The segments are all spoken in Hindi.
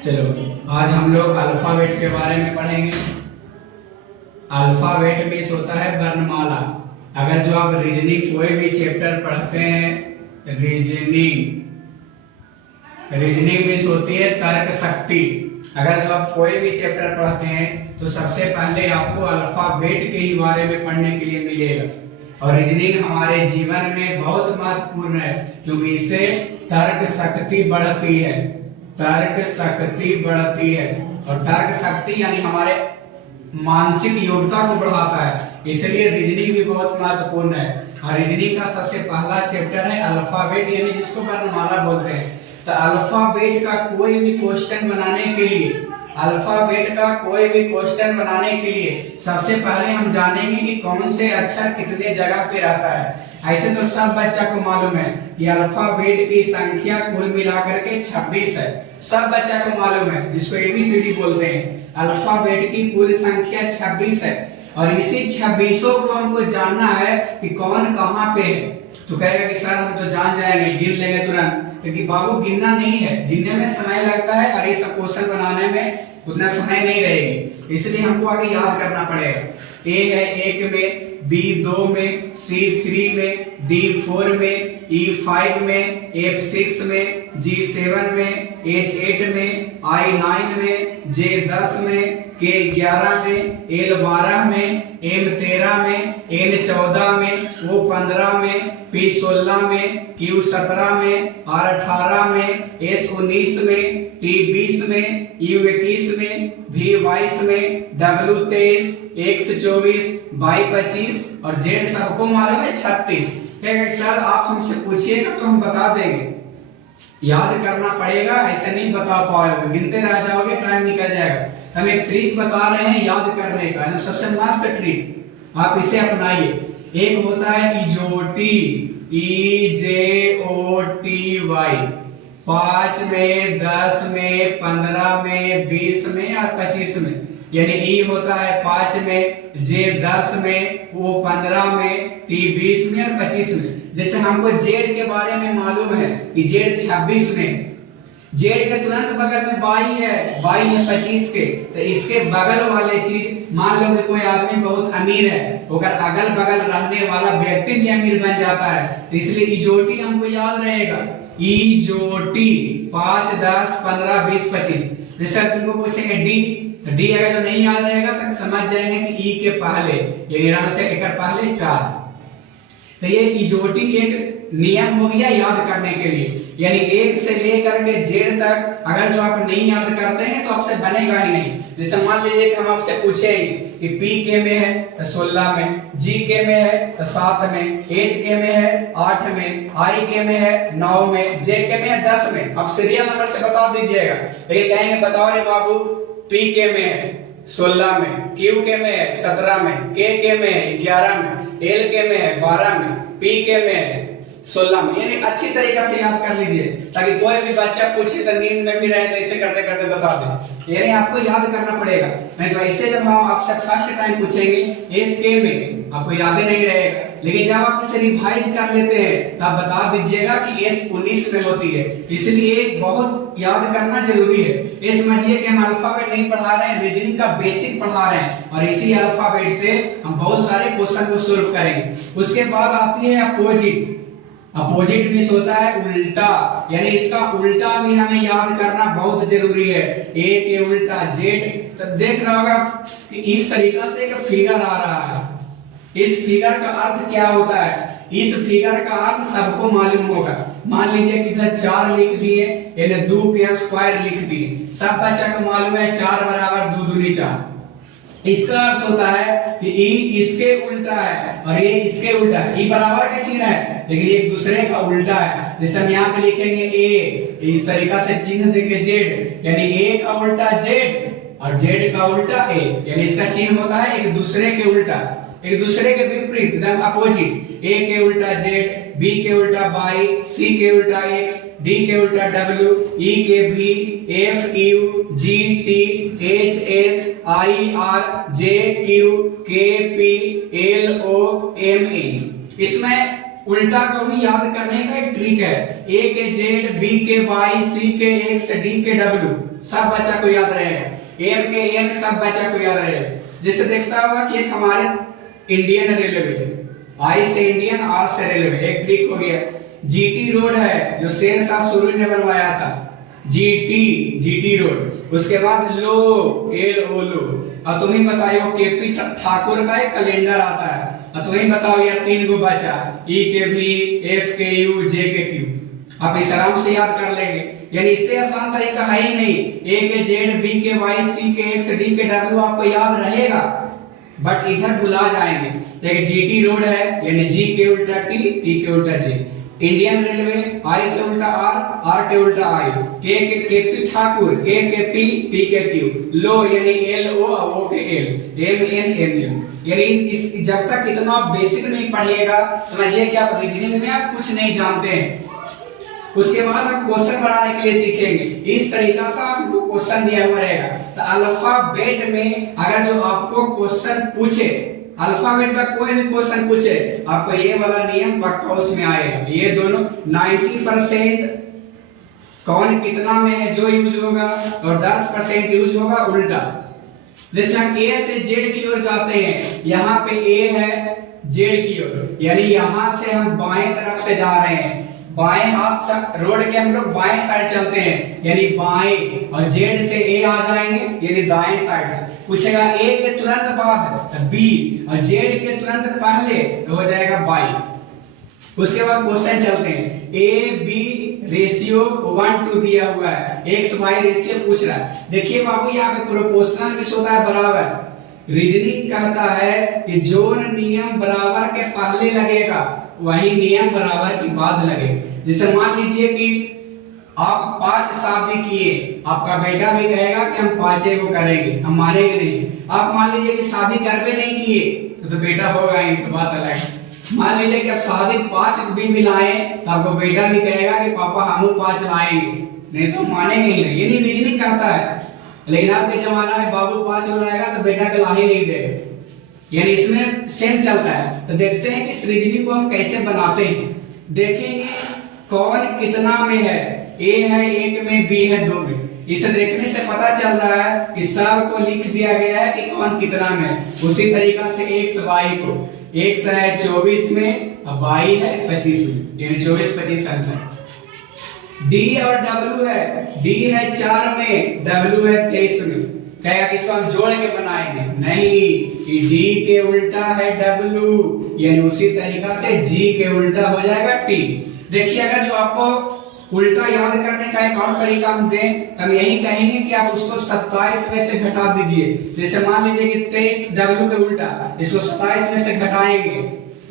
चलो, आज हम लोग अल्फाबेट के बारे में पढ़ेंगे। अल्फाबेट मीन्स होता है वर्णमाला। अगर जो आप रीजनिंग कोई भी चैप्टर पढ़ते हैं, रीजनिंग मीन्स होती है तर्क शक्ति। अगर जो आप कोई भी चैप्टर पढ़ते हैं तो सबसे पहले आपको अल्फाबेट के ही बारे में पढ़ने के लिए मिलेगा। और रीजनिंग हमारे जीवन में बहुत महत्वपूर्ण है, क्योंकि इससे तर्क शक्ति बढ़ती है। तर्क शक्ति बढ़ती है, और तर्क शक्ति यानी हमारे मानसिक योग्यता को बढ़ाता है। इसलिए रीजनिंग भी बहुत महत्वपूर्ण है। और रीजनिंग का सबसे पहला चैप्टर है अल्फाबेट, यानी जिसको वर्णमाला बोलते हैं। तो अल्फाबेट का कोई भी क्वेश्चन बनाने के लिए सबसे पहले हम जानेंगे कि कौन से अक्षर कितने जगह पे रहता है। ऐसे तो सब बच्चा को मालूम है कि अल्फाबेट की संख्या कुल मिलाकर के 26 है। सब बच्चा को मालूम है, जिसको एबीसीडी बोलते हैं। अल्फाबेट की कुल संख्या 26 है, और इसी 26 को हमको जानना है कि कौन कहाँ पे है। तो कहेगा कि सर हम तो जान जाएंगे, गिन लेंगे तुरंत। क्योंकि बाबू गिनना नहीं है, गिनने में समय लगता है, और ये सब क्वेश्चन बनाने में उतना समय नहीं रहेगी। इसलिए हमको आगे याद करना पड़ेगा। ए है 1 में, बी 2 में, सी 3 में, डी 4 में, ई 5 में, एफ 6 में, जी 7 में, एच 8 में, आई 9 में, जे 10 में, के 11 में, एल 12 में, एम 13 में, एन 14 में, ओ 15 में, पी 16 में, क्यू 17 में, आर 18 में, एस 19 में, टी 20 में, यू 21 में, भी 22 में, डब्ल्यू 23, एक्स 24, वाई 25 और जेड सबको मालूम है 36। सर आप हमसे पूछिएगा तो हम बता देंगे। याद करना पड़ेगा, ऐसे नहीं बता पाओगे, गिनते रह जाओगे, टाइम निकल जाएगा। हम एक ट्रिक बता रहे हैं याद करने का, सबसे मस्त ट्रिक, आप इसे अपनाइए। एक होता है इजोटी, EJOTY, 5 में, 10 में, 15 में, 20 में और 25 में। यानी ई होता है 5 में, जे 10 में, वो 15 में, टी 20 में और 25 में। जैसे हमको जेड के बारे में मालूम है कि जेड 26 में, जेड के तुरंत बगल में वाई है 25 के। तो इसके बगल वाले चीज, मान लो कि कोई आदमी बहुत अमीर है, अगर अगल बगल रहने वाला व्यक्ति भी अमीर बन जाता है, तो इसलिए इजोटी हमको याद रहेगा। इजोटी 5, 10, 15, 20, 25। जैसे तुमको पूछेंगे डी, तो डी अगर जो नहीं याद रहेगा तो समझ जाएंगे कि ई के पहले, यानी रन से एक पहले 4। तो ये इजोटी एक नियम हो गया याद करने के लिए। यानी 1 से लेकर के जेड तक अगर जो आप नहीं याद करते हैं तो आपसे बनेगा ही नहीं। जैसे मान लीजिए कि हम आपसे पूछेंगे कि पी के में है तो 16 में, जी के में है तो 7 में, एच के में है 8 में, आई के में है 9 में, जे के में है 10 में। आप सीरियल नंबर से बता दीजिएगा। लेकिन कहेंगे बताओ रे बाबू, पी के में है 16 में, क्यू के में है 17 में, के में है 11 में, एल के में है 12 में, पी के में है 16 में। यानी अच्छी तरीके से याद कर लीजिए, ताकि कोई भी बच्चा पूछे तो नींद में भी रहे तो ऐसे करते करते बता दे। यानी आपको याद करना पड़ेगा, नहीं तो ऐसे जब हम आपसे फर्स्ट टाइम पूछेंगे एस के में, आपको याद ही नहीं रहेगा। लेकिन जब आप इसे रिवाइज कर लेते हैं तो आप बता दीजिएगा कि एस 19 में होती है। इसलिए बहुत याद करना जरूरी है। ये समझिए कि हम अल्फाबेट नहीं पढ़ा रहे हैं, रीजनिंग का बेसिक पढ़ा रहे हैं, और इसी अल्फाबेट से हम बहुत सारे क्वेश्चन को सॉल्व करेंगे। उसके बाद आती है अपोजिट। अपोजिट मीन्स होता है उल्टा, यानी इसका उल्टा भी हमें याद करना बहुत जरूरी है। ए के उल्टा जेड। तो देख रहा होगा कि इस तरीका से एक फिगर आ रहा है। इस फिगर का अर्थ क्या होता है? इस फिगर का अर्थ सबको मालूम होगा। मान लीजिए कि इधर 4 लिख दिए, यानी 2 के स्क्वायर लिख दिए। सब बच्चा को मालूम है 4 बराबर 2 दूनी 4। इसका अर्थ होता है कि ई इसके उल्टा है और ये इसके उल्टा है। ई बराबर का चिन्ह है, लेकिन एक दूसरे का उल्टा है। जैसे हम यहाँ पे लिखेंगे ए, इस तरीका से चिन्ह देंगे जेड, यानी ए का उल्टा जेड और जेड का उल्टा ए, यानी इसका चिन्ह होता है एक दूसरे के उल्टा, एक दूसरे के विपरीत, एकदम अपोजिट। ए के उल्टा जेड, बी के उल्टा वाई, सी के उल्टा एक्स, डी के उल्टा डब्ल्यू, ई के भी, F U, G T, H S, I R, J Q, K P, L O, M A. इसमें उल्टा को भी याद करने का एक ट्रिक है। ए के जेड, बी के वाई, सी के एक्स, डी के डब्ल्यू, सब बच्चा को याद रहेगा। एम के एन, सब बच्चा को याद रहेगा। जैसे देखता होगा कि एक हमारे इंडियन रेलवे, आई से इंडियन, आर से रेलवे, एक ट्रिक हो गया। जीटी रोड है जो शेर शाह सूरी ने बनवाया था, जीटी रोड। उसके बाद लो, एल ओ लो। अब तुम्हें बताओ केपी ठाकुर का एक कैलेंडर आता है, अब तुम्हें बताओ यार 3 गो बचा, ई के भी, एफ के यू, जे के क्यू। आप इस आराम से याद कर लेंगे, यानी इससे आसान तरीका है ही नहीं। ए के जेड, बी के वाई, सी के एक्स, डी के डब्ल्यू आपको याद रहेगा, बट इधर भुला जाएंगे। देखिए जीटी रोड है यानी जी के उल्टा टी, टी के उल्टा जे। इंडियन रेलवे, आई के उल्टा आर, आर के उल्टा आई। के P Thakur, K P, P K Q. लो यानी L O, O K L, M N M M. यानी इस जब तक इतना बेसिक नहीं पढ़िएगा, समझिए कि आप रीजनिंग में आप कुछ नहीं जानते हैं। उसके बाद आप क्वेश्चन बनाने के लिए सीखेंगे। इस तरीका से आपको क्वेश्चन दिया हुआ रहेगा। तो अल्फाबेट में अगर जो आपको क्वेश्चन पूछे, अल्फाबेट का कोई भी क्वेश्चन पूछे, आपको ये वाला नियम पक्का उसमें आएगा। ये दोनों 90% कौन कितना में है जो यूज होगा, और 10% यूज होगा उल्टा। जैसे हम ए से जेड की ओर जाते हैं, यहाँ पे ए है जेड की ओर, यानी यहाँ से हम बाएं तरफ से जा रहे हैं, बाएं हाथ रोड के हम लोग बाएं साइड चलते हैं, यानी बाएं, और जेड से ए आ जाएंगे यानी दाएं साइड से। पूछेगा ए के तुरंत बाद बी, और जेड के तुरंत पहले तो हो जाएगा बाई। उसके बाद क्वेश्चन चलते हैं। ए बी रेशियो 1:2 दिया हुआ है, एक्स वाई रेशियो पूछ रहा है। देखिए बाबू यहाँ पे प्रोपोर्शनल किस होता है, बराबर। रीजनिंग कहता है कि जो नियम बराबर के पहले लगेगा वही नियम बराबर के बाद लगेगा। जैसे मान लीजिए कि आप 5 शादी किए, आपका बेटा भी कहेगा कि हम 5 को करेंगे, हम मानेंगे नहीं। आप मान लीजिए कि शादी करवे नहीं किए तो बेटा होगा ही, तो बात अलग है। मान लीजिए कि आप शादी 5 भी लाए तो आपको बेटा भी कहेगा कि पापा हम 5 लाएंगे, नहीं तो मानेंगे ही नहीं। ये रीजनिंग करता है। लेकिन आपके जमाना में बाबू 5 लाएगा तो बेटा के ला ही नहीं देगा, यानी इसमें सेम चलता है। तो देखते हैं कि इस रीजनिंग को हम कैसे बनाते हैं। देखेंगे कौन कितना में है, ए है 1 में, बी है 2 में। इसे देखने से पता चल रहा है कि सब को लिख दिया गया है कि कौन कितना में। उसी तरीका से एक्स वाई को, एक्स है 24 में और वाई है 25 में, यानी 24-25 आंसर। डी और डब्ल्यू है, डी है 4 में, डब्ल्यू है 23 में। कहेगा इसको हम जोड़ के बनाएंगे, नहीं, डी के उल्टा है डब्ल्यू, यानी उसी तरीका से जी के उल्टा हो जाएगा टी। देखिए अगर जो आपको उल्टा याद करने का एक और तरीका हम दें, हम यही कहेंगे कि आप उसको 27 में से घटा दीजिए। जैसे मान लीजिए कि 23 डब्ल्यू के उल्टा, इसको 27 में से घटाएंगे,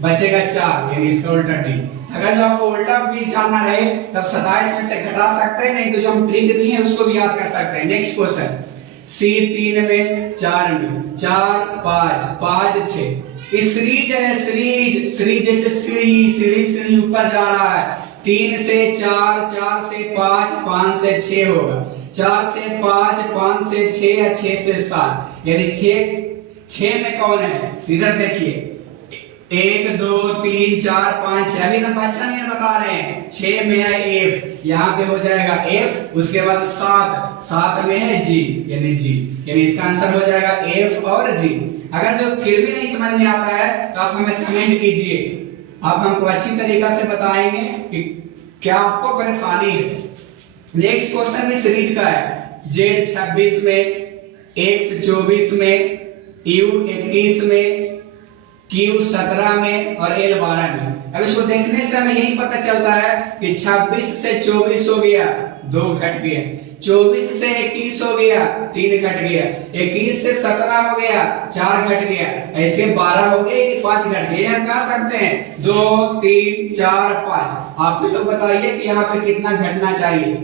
बचेगा 4, यानी इसका उल्टा डी। अगर जो आपको उल्टा भी जानना रहे तब 27 में से घटा सकते हैं, नहीं तो जो हम ट्रिक दी है उसको भी याद कर सकते हैं। नेक्स्ट क्वेश्चन, सी 3 में, 4 में, 4 5 5 6। सीरीज है, सीरीज जैसे सीढ़ी ऊपर जा रहा है। 3 से 4, 4 से 5, 5 से 6 होगा, 4 से 5, 5 से 6 या 6 से 7, यानी 6 में कौन है, इधर देखिए 1 2 3 4 5 6। अभी नंबर अच्छा नहीं बता रहे हैं। 6 में है एफ, यहाँ पे हो जाएगा एफ। उसके बाद 7 में है जी, यानी जी, यानी इसका आंसर हो जाएगा एफ और जी। अगर जो फिर भी नहीं समझ में आता है तो आप हमें कमेंट कीजिए, आप हमको अच्छी तरीका से बताएंगे कि क्या आपको परेशानी है। नेक्स्ट क्वेश्चन भी सीरीज का है। जेड 26 में, एक्स 24 में, यू 21 में, Q 17 में और L 12 में। अब इसको देखने से हमें यही पता चलता है कि 26 से 24 हो गया, 2 घट गया। 24 से 21 हो गया, 3 घट गया। 21 से 17 हो गया, 4 घट गया। ऐसे 12 हो गए कि 5 घट गए। हम कह सकते हैं 2 3 4 5। आप लोग बताइए कि यहाँ पे कितना घटना चाहिए।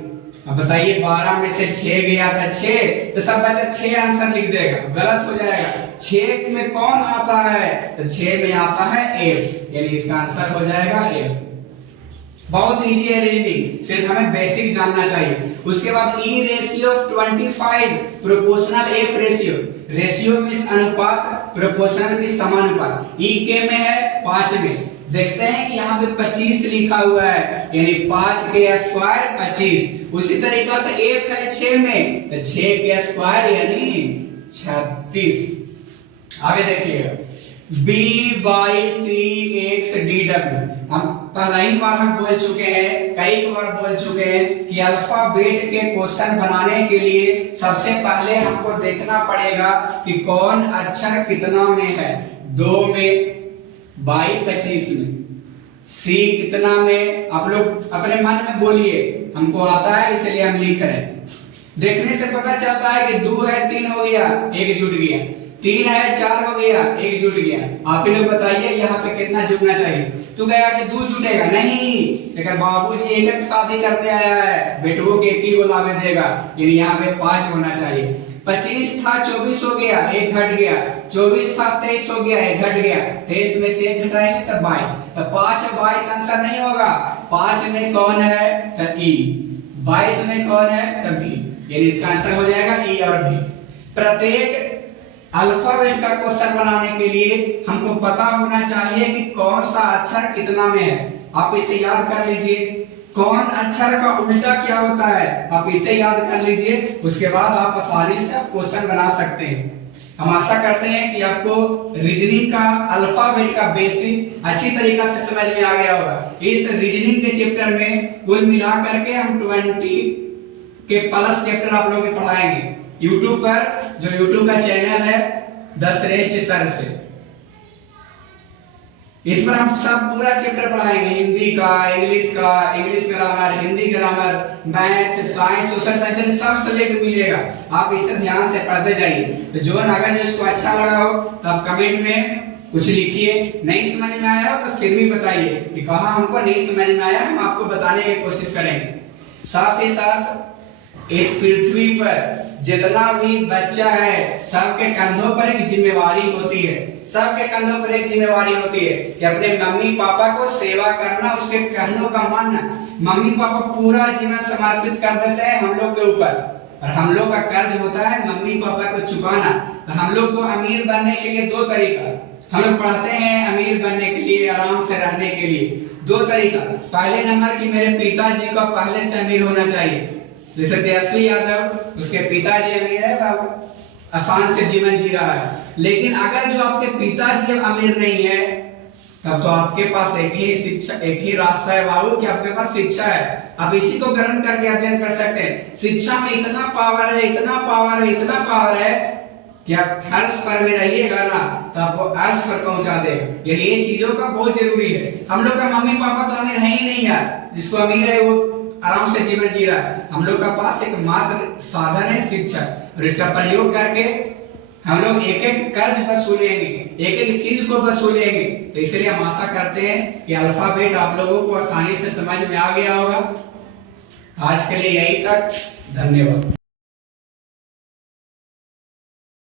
अब बताइए 12 में से 6 गया था 6, तो सब बच्चा 6 आंसर लिख देगा, गलत हो जाएगा। 6 में कौन आता है, तो 6 में आता है F, यानी इसका आंसर हो जाएगा F। बहुत इजी है रीजनिंग, सिर्फ हमें बेसिक जानना चाहिए। उसके बाद E ratio of 25, proportional F ratio. Ratio means अनुपात, प्रोपोर्शनल मींस समानुपात। E के में है 5 में, देखते हैं कि यहाँ पे 25 लिखा हुआ है, यानी 5 के स्क्वायर 25। उसी तरीका से एक है 6 में, तो 6 के स्क्वायर यानी 36। आगे देखिएगा, b by C X D W. हम पहले ही बार हम बोल चुके हैं, कई बार बोल चुके हैं कि अल्फाबेट के क्वेश्चन बनाने के लिए सबसे पहले हमको देखना पड़ेगा कि कौन अक्षर कितना में है। 2 में, बाई 25 में, सी कितना में, आप लोग अपने मन में बोलिए, हमको आता है इसलिए हम लिख रहे हैं। देखने से पता चलता है कि 2 है 3 हो गया, एक जुट गया, 3 है 4 हो गया, एक जुट गया। आप ही लोग बताइए यहाँ पे कितना जुटना चाहिए। तू कहेगा कि 2 जुटेगा, नहीं, लेकिन बाबूजी एक शादी करते आया है, बेटुओं के एक ही को लावे देगा, यानी यहाँ पे 5 होना चाहिए। 25 था 24 हो गया, एक घट गया, 24 था 23 हो गया, एक घट गया, 23 में से एक घटाएंगे तो 22, तो 5 और 22 आंसर नहीं होगा। 5 में कौन है तो ई, 22 में कौन है तो बी, यानी इसका आंसर हो जाएगा ई और बी। प्रत्येक अल्फाबेट का क्वेश्चन बनाने के लिए हमको पता होना चाहिए कि कौन सा अक्षर कितना में है। आप इसे याद कर लीजिए, कौन अक्षर का उल्टा क्या होता है, आप इसे याद कर लीजिए, उसके बाद आप आसानी से क्वेश्चन बना सकते हैं। हम आशा करते हैं कि आपको रीजनिंग का अल्फाबेट का बेसिक अच्छी तरीका से समझ में आ गया होगा। इस रीजनिंग के चैप्टर में कुल मिला करके हम 20 के प्लस चैप्टर आप लोगों को पढ़ाएंगे YouTube पर, जो YouTube का चैनल है द श्रेष्ठ सर से। इस पर हम सब पूरा चैप्टर पढ़ाएंगे, हिंदी का, English grammar, Hindi grammar, math, science, social science, सब सब्जेक्ट मिलेगा। आप इसे ध्यान से पढ़ते जाइए। तो जो अगर जिसको अच्छा लगा हो तो आप कमेंट में कुछ लिखिए, नहीं समझ में आया हो तो फिर भी बताइए कि कहाँ हमको नहीं समझ में आया, हम आपको बताने की कोशिश करेंगे। साथ ही साथ इस पृथ्वी पर जितना भी बच्चा है, सबके कंधों पर एक जिम्मेवारी होती है, सबके कंधों पर एक जिम्मेवारी होती है कि अपने मम्मी पापा को सेवा करना, उसके कहनों का मानना। मम्मी पापा पूरा जीवन समर्पित कर देते हैं हम लोग के ऊपर, और हम लोग का कर्ज होता है मम्मी पापा को चुकाना। तो हम लोग को अमीर बनने के लिए 2 तरीका हम लोग पढ़ते हैं, अमीर बनने के लिए, आराम से रहने के लिए 2 तरीका। पहले नंबर की मेरे पिताजी का पहले से अमीर होना चाहिए, जैसे तेजस्वी यादव, उसके पिताजी अमीर है, बाबू आसान से जीवन जी रहा है। लेकिन अगर जो आपके पिताजी अमीर नहीं है, तब तो आपके पास एक ही शिक्षा, एक ही रास्ता है बाबू कि आपके पास शिक्षा है। आप इसी को ग्रहण करके अध्ययन कर सकते हैं। शिक्षा में इतना पावर है, इतना पावर है, इतना पावर है कि आप फर्श पर में रहिएगा ना तो आपको अर्श पर पहुंचा देगा। यानी ये चीजों का बहुत जरूरी है। हम लोग का मम्मी पापा तो अमीर है ही नहीं यार, जिसको अमीर है वो आराम से जीवन जी रहा है। हम लोग का पास एक मात्र साधन है शिक्षा, और इसका प्रयोग करके हम लोग एक एक कर्ज वसूलेंगे, एक एक चीज को वसूलेंगे। तो इसलिए हम आशा करते हैं कि अल्फाबेट आप लोगों को आसानी से समझ में आ गया होगा। आज के लिए यही तक, धन्यवाद।